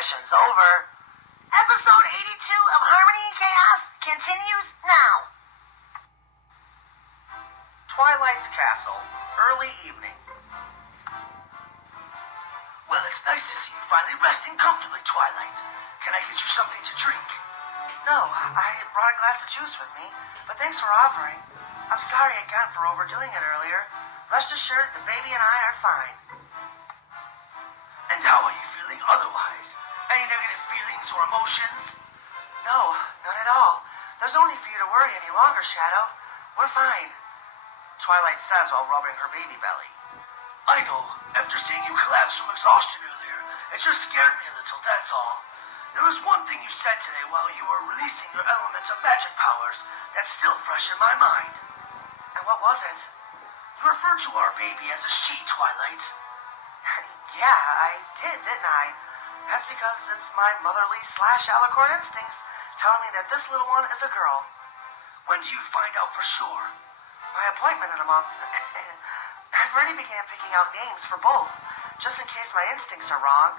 Mission's over. Episode 82 of Harmony and Chaos continues now. Twilight's Castle, early evening. Well, it's nice to see you finally resting comfortably, Twilight. Can I get you something to drink? No, I brought a glass of juice with me, but thanks for offering. I'm sorry again for overdoing it earlier. Rest assured, the baby and I are fine. And how are you feeling otherwise? Any negative feelings or emotions? No, none at all. There's no need for you to worry any longer, Shadow. We're fine. Twilight says while rubbing her baby belly. I know. After seeing you collapse from exhaustion earlier, it just scared me a little, that's all. There was one thing you said today while you were releasing your elements of magic powers that's still fresh in my mind. And what was it? You referred to our baby as a she, Twilight. Yeah, I did, didn't I? That's because it's my motherly/alicorn instincts telling me that this little one is a girl. When do you find out for sure? My appointment in a month. I've already began picking out names for both, just in case my instincts are wrong.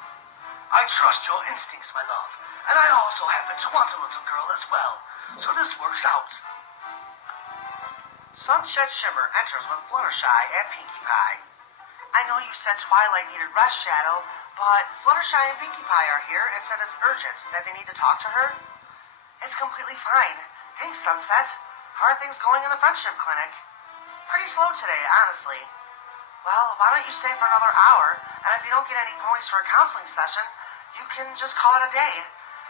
I trust your instincts, my love. And I also happen to want a little girl as well. So this works out. Sunset Shimmer enters with Fluttershy and Pinkie Pie. I know you said Twilight needed rest, Shadow, but Fluttershy and Pinkie Pie are here and said it's urgent that they need to talk to her. It's completely fine. Thanks, Sunset. How are things going in the Friendship Clinic? Pretty slow today, honestly. Well, why don't you stay for another hour, and if you don't get any ponies for a counseling session, you can just call it a day.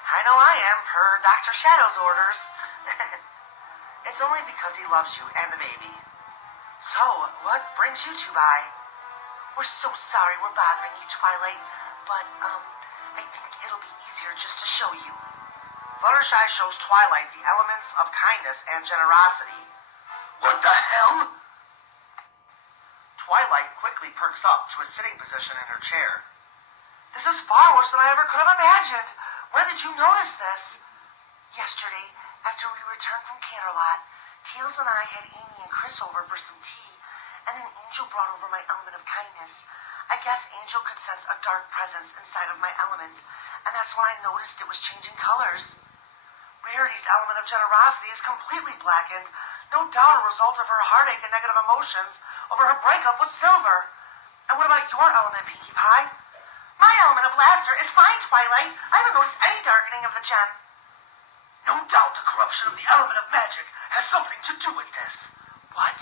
I know I am, per Dr. Shadow's orders. It's only because he loves you and the baby. So, what brings you two by? We're so sorry we're bothering you, Twilight, but, I think it'll be easier just to show you. Fluttershy shows Twilight the elements of kindness and generosity. What the hell? Twilight quickly perks up to a sitting position in her chair. This is far worse than I ever could have imagined. When did you notice this? Yesterday, after we returned from Canterlot, Teals and I had Amy and Chris over for some tea, and then Angel brought over my element of kindness. I guess Angel could sense a dark presence inside of my element, and that's when I noticed it was changing colors. Rarity's element of generosity is completely blackened, no doubt a result of her heartache and negative emotions over her breakup with Silver. And what about your element, Pinkie Pie? My element of laughter is fine, Twilight. I haven't noticed any darkening of the gen. No doubt the corruption of the element of magic has something to do with this. What?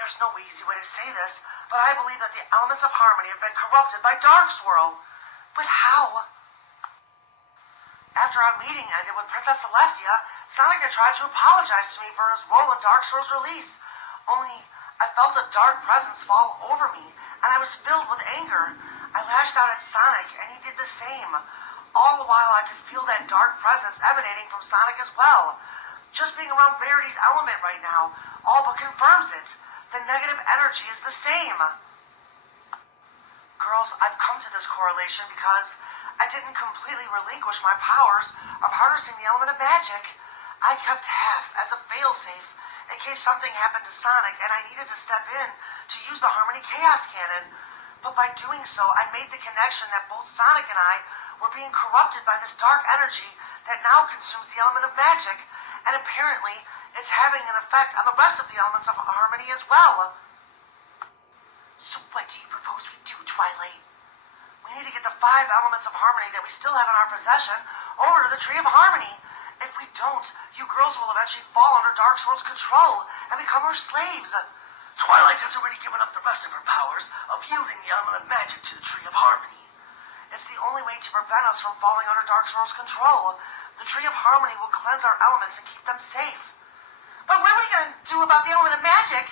There's no easy way to say this, but I believe that the elements of harmony have been corrupted by Dark Swirl. But how? After our meeting ended with Princess Celestia, Sonic had tried to apologize to me for his role in Dark Swirl's release. Only, I felt a dark presence fall over me, and I was filled with anger. I lashed out at Sonic, and he did the same. All the while I could feel that dark presence emanating from Sonic as well. Just being around Rarity's element right now all but confirms it. The negative energy is the same. Girls, I've come to this correlation because I didn't completely relinquish my powers of harnessing the element of magic. I kept half as a failsafe in case something happened to Sonic and I needed to step in to use the Harmony Chaos Cannon. But by doing so, I made the connection that both Sonic and I were being corrupted by this dark energy that now consumes the element of magic, and apparently it's having an effect on the rest of the elements of harmony as well. So what do you propose we do, Twilight? We need to get the 5 elements of harmony that we still have in our possession over to the Tree of Harmony. If we don't, you girls will eventually fall under Dark Swirl's control and become her slaves. Twilight has already given up the rest of her powers of yielding the element of magic to the Tree of Harmony. It's the only way to prevent us from falling under Dark Swirl's control. The Tree of Harmony will cleanse our elements and keep them safe. But what are we going to do about the element of magic?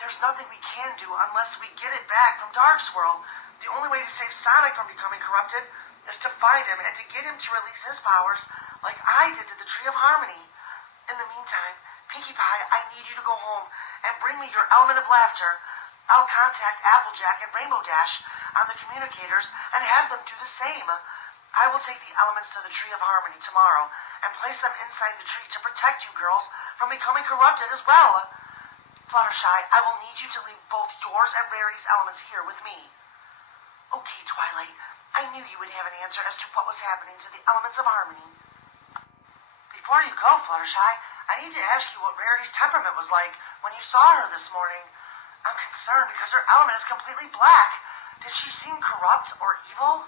There's nothing we can do unless we get it back from Dark Swirl. The only way to save Sonic from becoming corrupted is to find him and to get him to release his powers like I did to the Tree of Harmony. In the meantime, Pinkie Pie, I need you to go home and bring me your element of laughter. I'll contact Applejack and Rainbow Dash on the communicators and have them do the same. I will take the elements to the Tree of Harmony tomorrow and place them inside the tree to protect you girls from becoming corrupted as well. Fluttershy, I will need you to leave both yours and Rarity's elements here with me. Okay, Twilight, I knew you would have an answer as to what was happening to the elements of harmony. Before you go, Fluttershy, I need to ask you what Rarity's temperament was like when you saw her this morning. I'm concerned because her element is completely black. Did she seem corrupt or evil?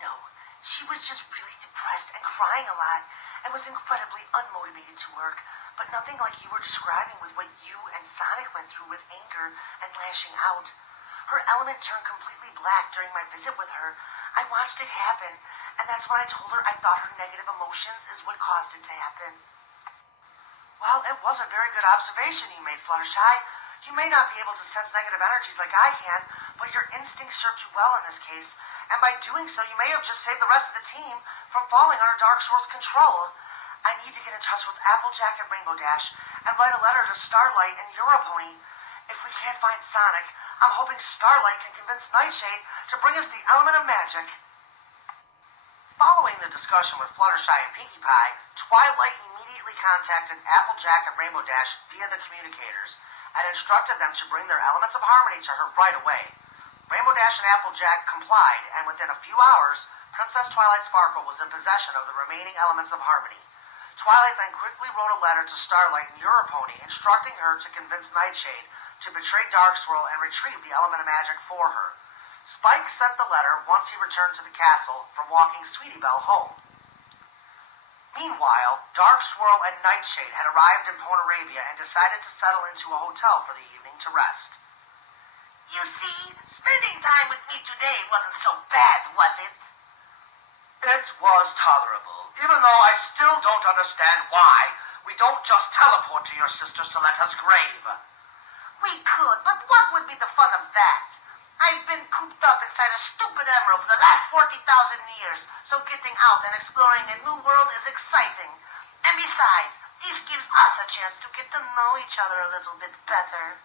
No. She was just really depressed and crying a lot and was incredibly unmotivated to work, but nothing like you were describing with what you and Sonic went through with anger and lashing out. Her element turned completely black during my visit with her. I watched it happen, and that's when I told her I thought her negative emotions is what caused it to happen. Well, it was a very good observation you made, Fluttershy. You may not be able to sense negative energies like I can, but your instincts served you well in this case, and by doing so, you may have just saved the rest of the team from falling under Dark Swirl's control. I need to get in touch with Applejack and Rainbow Dash and write a letter to Starlight and Europony. If we can't find Sonic, I'm hoping Starlight can convince Nightshade to bring us the element of magic. Following the discussion with Fluttershy and Pinkie Pie, Twilight immediately contacted Applejack and Rainbow Dash via the communicators and instructed them to bring their elements of harmony to her right away. Rainbow Dash and Applejack complied, and within a few hours, Princess Twilight Sparkle was in possession of the remaining elements of harmony. Twilight then quickly wrote a letter to Starlight and Europony instructing her to convince Nightshade to betray Darkswirl and retrieve the element of magic for her. Spike sent the letter once he returned to the castle from walking Sweetie Belle home. Meanwhile, Darkswirl and Nightshade had arrived in Ponaravia and decided to settle into a hotel for the evening to rest. You see, spending time with me today wasn't so bad, was it? It was tolerable, even though I still don't understand why we don't just teleport to your sister Soletta's grave. We could, but what would be the fun of that? I've been cooped up inside a stupid emerald for the last 40,000 years, so getting out and exploring a new world is exciting. And besides, this gives us a chance to get to know each other a little bit better.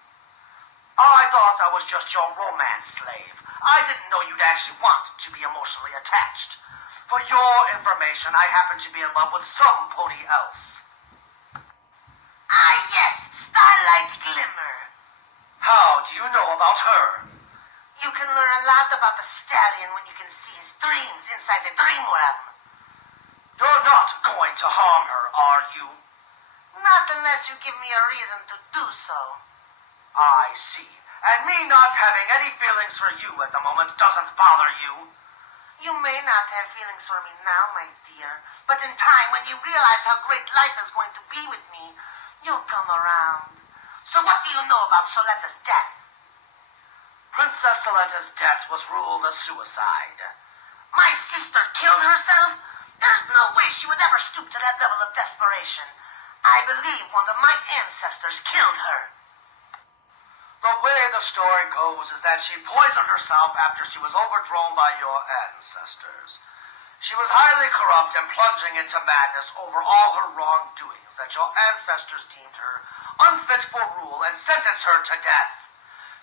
I thought I was just your romance slave. I didn't know you'd actually want to be emotionally attached. For your information, I happen to be in love with some pony else. Ah, yes, Starlight Glimmer. How do you know about her? You can learn a lot about the stallion when you can see his dreams inside the dream realm. You're not going to harm her, are you? Not unless you give me a reason to do so. I see. And me not having any feelings for you at the moment doesn't bother you. You may not have feelings for me now, my dear, but in time, when you realize how great life is going to be with me, you'll come around. So what do you know about Soletta's death? Princess Soletta's death was ruled a suicide. My sister killed herself? There's no way she would ever stoop to that level of desperation. I believe one of my ancestors killed her. The way the story goes is that she poisoned herself after she was overthrown by your ancestors. She was highly corrupt and plunging into madness over all her wrongdoings that your ancestors deemed her unfit for rule and sentenced her to death.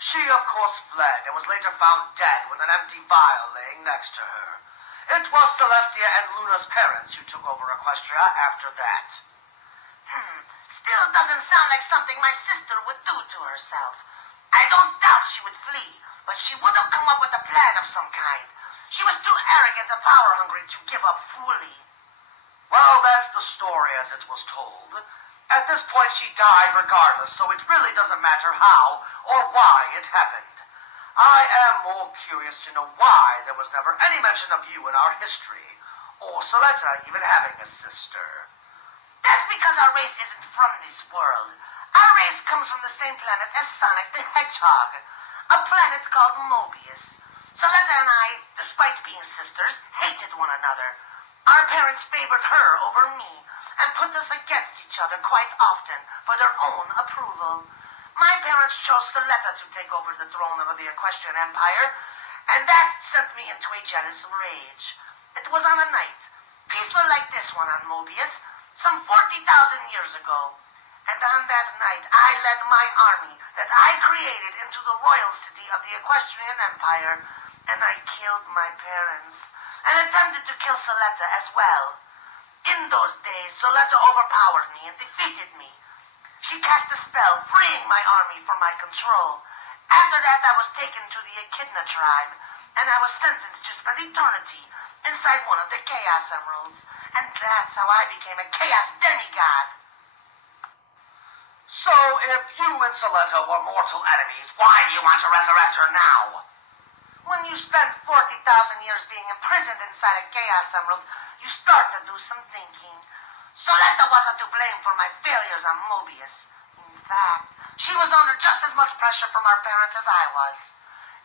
She, of course, fled and was later found dead with an empty vial laying next to her. It was Celestia and Luna's parents who took over Equestria after that. Still doesn't sound like something my sister would do to herself. I don't doubt she would flee, but she would have come up with a plan of some kind. She was too arrogant and power-hungry to give up fully. Well, that's the story as it was told. At this point, she died regardless, so it really doesn't matter how or why it happened. I am more curious to know why there was never any mention of you in our history, or Soletta even having a sister. That's because our race isn't from this world. Our race comes from the same planet as Sonic the Hedgehog, a planet called Mobius. Soletta and I, despite being sisters, hated one another. Our parents favored her over me and put us against each other quite often for their own approval. My parents chose Soletta to take over the throne of the Equestrian Empire, and that sent me into a jealous rage. It was on a night, peaceful like this one on Mobius, some 40,000 years ago. And on that night, I led my army that I created into the royal city of the Equestrian Empire, and I killed my parents, and attempted to kill Soletta as well. In those days, Soletta overpowered me and defeated me. She cast a spell freeing my army from my control, After that, I was taken to the Echidna tribe, and I was sentenced to spend eternity inside one of the Chaos Emeralds. And that's how I became a Chaos Demigod. So, if you and Soletta were mortal enemies, why do you want to resurrect her now? When you spend 40,000 years being imprisoned inside a Chaos Emerald, you start to do some thinking. Soletta wasn't to blame for my failures on Mobius. In fact, she was under just as much pressure from our parents as I was.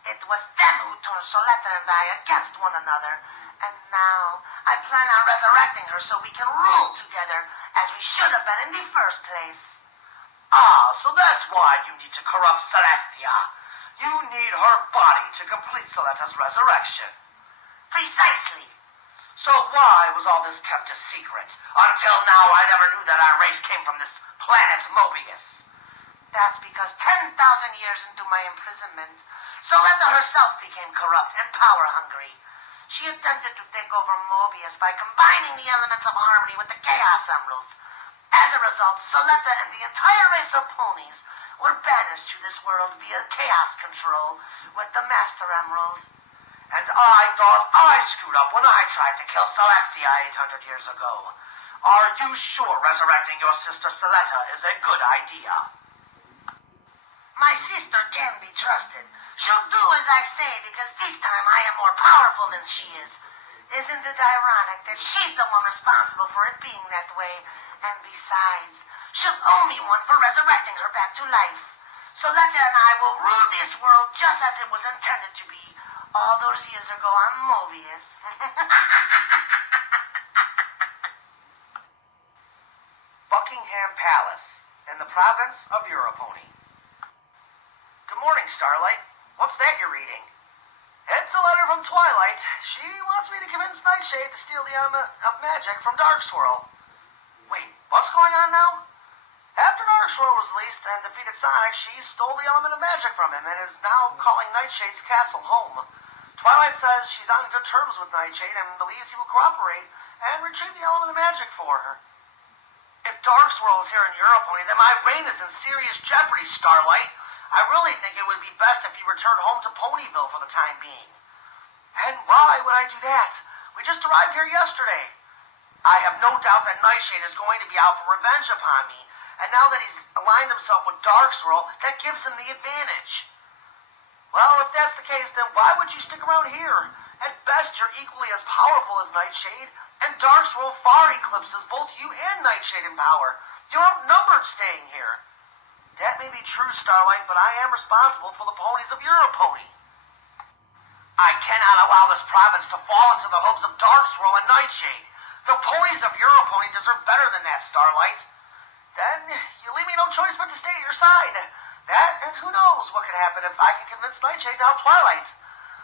It was them who turned Soletta and I against one another. And now, I plan on resurrecting her so we can rule together as we should have been in the first place. Ah, so that's why you need to corrupt Celestia. You need her body to complete Soletta's resurrection. Precisely. So why was all this kept a secret? Until now, I never knew that our race came from this planet Mobius. That's because 10,000 years into my imprisonment, Soletta herself became corrupt and power-hungry. She attempted to take over Mobius by combining the elements of harmony with the Chaos Emeralds. As a result, Soletta and the entire race of ponies were banished to this world via chaos control with the Master Emerald. And I thought I screwed up when I tried to kill Celestia 800 years ago. Are you sure resurrecting your sister Soletta is a good idea? My sister can be trusted. She'll do as I say because this time I am more powerful than she is. Isn't it ironic that she's the one responsible for it being that way? And besides, she'll owe me one for resurrecting her back to life. Soletta and I will rule this world just as it was intended to be all those years ago on Mobius. Buckingham Palace, in the province of Europony. Good morning, Starlight. What's that you're reading? It's a letter from Twilight. She wants me to convince Nightshade to steal the element of magic from Darkswirl. Wait, what's going on now? After Darkswirl was released and defeated Sonic, she stole the element of magic from him and is now calling Nightshade's castle home. Twilight says she's on good terms with Nightshade and believes he will cooperate and retrieve the element of magic for her. If Darkswirl is here in Europony, then my reign is in serious jeopardy, Starlight. I really think it would be best if you returned home to Ponyville for the time being. And why would I do that? We just arrived here yesterday. I have no doubt that Nightshade is going to be out for revenge upon me, and now that he's aligned himself with Darkswirl, that gives him the advantage. Well, if that's the case, then why would you stick around here? At best, you're equally as powerful as Nightshade, and Darkswirl far eclipses both you and Nightshade in power. You're outnumbered staying here. That may be true, Starlight, but I am responsible for the ponies of Europony. I cannot allow this province to fall into the hooves of Darkswirl and Nightshade. The ponies of Europony deserve better than that, Starlight. Then you leave me no choice but to stay at your side. That, and who knows what could happen if I can convince Nightshade to help Twilight.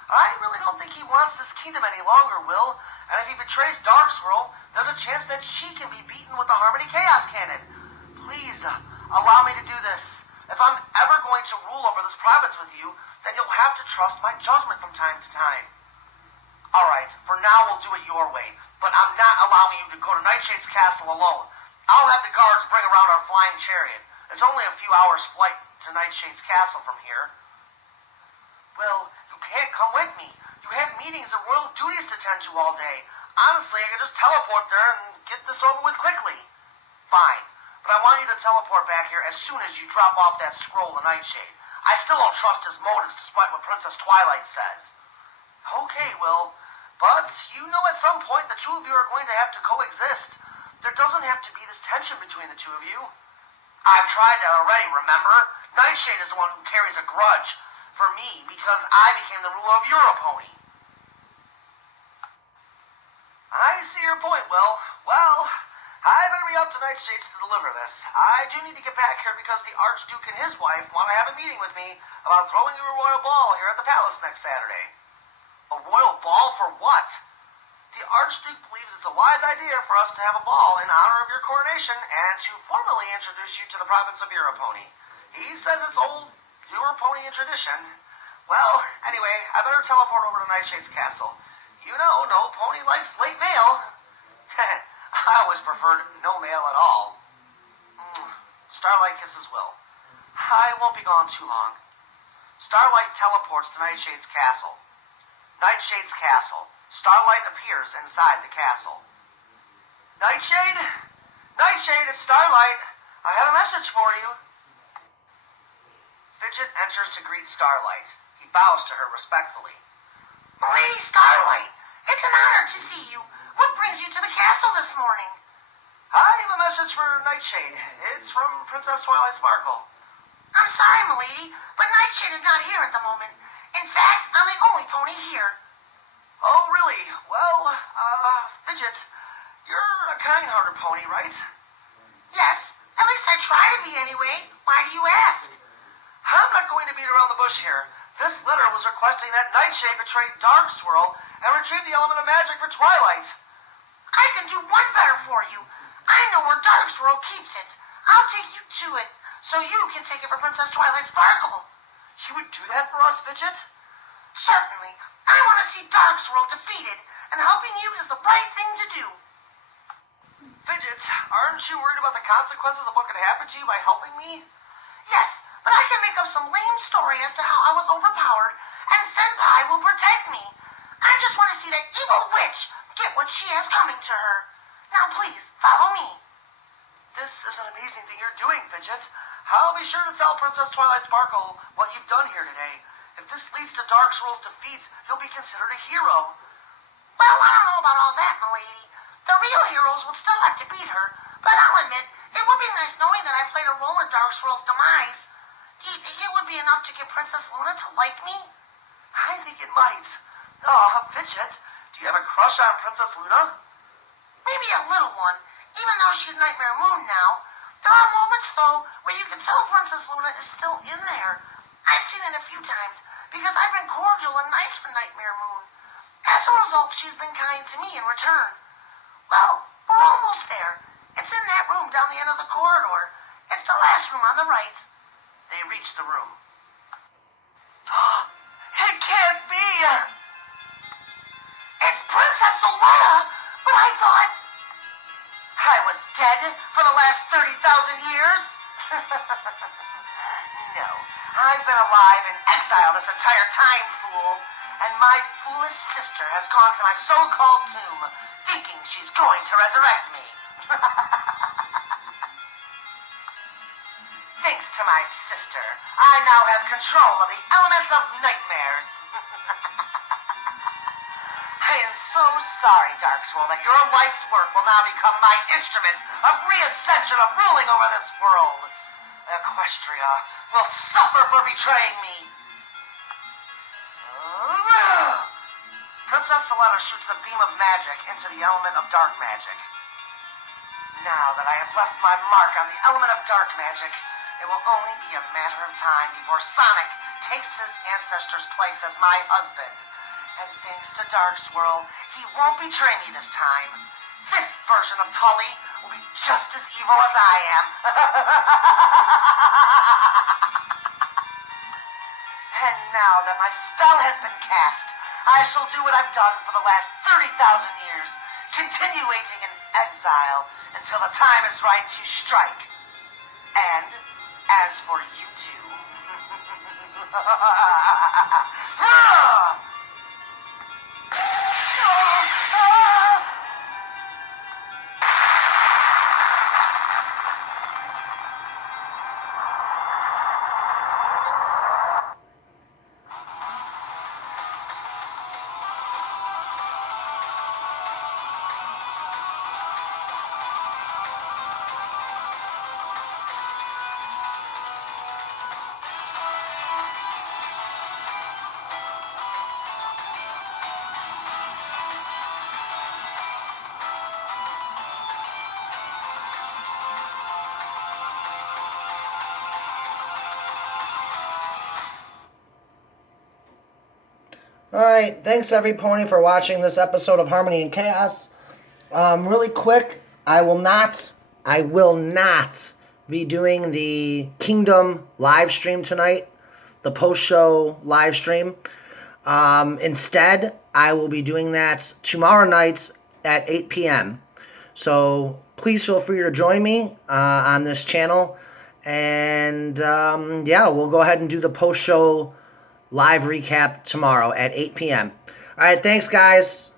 I really don't think he wants this kingdom any longer, Will. And if he betrays Darkswirl, there's a chance that she can be beaten with the Harmony Chaos Cannon. Please, allow me to do this. If I'm ever going to rule over this province with you, then you'll have to trust my judgment from time to time. Alright, for now we'll do it your way, but I'm not allowing you to go to Nightshade's castle alone. I'll have the guards bring around our flying chariot. It's only a few hours' flight to Nightshade's castle from here. Well, you can't come with me. You have meetings and royal duties to tend to all day. Honestly, I could just teleport there and get this over with quickly. Fine, but I want you to teleport back here as soon as you drop off that scroll to Nightshade. I still don't trust his motives despite what Princess Twilight says. Okay, Will, but you know at some point the two of you are going to have to coexist. There doesn't have to be this tension between the two of you. I've tried that already, remember? Nightshade is the one who carries a grudge for me because I became the ruler of Europony. I see your point, Will. Well, I better be up to Nightshade's to deliver this. I do need to get back here because the Archduke and his wife want to have a meeting with me about throwing you a royal ball here at the palace next Saturday. A royal ball for what? The Archduke believes it's a wise idea for us to have a ball in honor of your coronation and to formally introduce you to the province of Europony. He says it's old Europonian tradition. Well, anyway, I better teleport over to Nightshade's castle. You know, no pony likes late mail. I always preferred no mail at all. Starlight kisses Will. I won't be gone too long. Starlight teleports to Nightshade's castle. Nightshade's castle. Starlight appears inside the castle. Nightshade? Nightshade, it's Starlight. I have a message for you. Fidget enters to greet Starlight. He bows to her respectfully. Lady Starlight, it's an honor to see you. What brings you to the castle this morning? I have a message for Nightshade. It's from Princess Twilight Sparkle. I'm sorry, milady, but Nightshade is not here at the moment. In fact, I'm the only pony here. Oh, really? Well, Fidget, you're a kind-hearted pony, right? Yes, at least I try to be anyway. Why do you ask? I'm not going to beat around the bush here. This letter was requesting that Nightshade betray Dark Swirl and retrieve the element of magic for Twilight. I can do one better for you. I know where Dark Swirl keeps it. I'll take you to it, so you can take it for Princess Twilight Sparkle. You would do that for us, Fidget? Certainly. I want to see Dark Swirl defeated, and helping you is the right thing to do. Fidget, aren't you worried about the consequences of what could happen to you by helping me? Yes, but I can make up some lame story as to how I was overpowered, and Senpai will protect me. I just want to see that evil witch get what she has coming to her. Now please, follow me. This is an amazing thing you're doing, Fidget. I'll be sure to tell Princess Twilight Sparkle what you've done here today. If this leads to Dark Swirl's defeat, you'll be considered a hero. Well, I don't know about all that, milady. The real heroes will still have to beat her, but I'll admit, it would be nice knowing that I played a role in Dark Swirl's demise. Do you think it would be enough to get Princess Luna to like me? I think it might. Oh, Fidget, do you have a crush on Princess Luna? Maybe a little one, even though she's Nightmare Moon now. There are moments, though, where you can tell Princess Luna is still in there. I've seen it a few times, because I've been cordial and nice for Nightmare Moon. As a result, she's been kind to me in return. Well, we're almost there. It's in that room down the end of the corridor. It's the last room on the right. They reach the room. It can't be! It's Princess Luna, but I thought... I was dead for the last 30,000 years? No, I've been alive in exile this entire time, fool. And my foolish sister has gone to my so-called tomb, thinking she's going to resurrect me. Thanks to my sister, I now have control of the elements of nightmares. I am so sorry, Dark Swirl, that your life's work will now become my instrument of reascension of ruling over this world. Equestria will suffer for betraying me. Princess Solana shoots a beam of magic into the element of dark magic. Now that I have left my mark on the element of dark magic, it will only be a matter of time before Sonic takes his ancestor's place as my husband. And thanks to Dark Swirl, he won't betray me this time. This version of Tully will be just as evil as I am. And now that my spell has been cast, I shall do what I've done for the last 30,000 years, continuating in exile until the time is right to strike. And as for you two... Alright, thanks every pony for watching this episode of Harmony and Chaos. Really quick, I will not be doing the Kingdom live stream tonight, the post-show live stream. Instead, I will be doing that tomorrow night at 8 p.m. So please feel free to join me on this channel. And yeah, we'll go ahead and do the post-show live recap tomorrow at 8 p.m. All right, thanks, guys.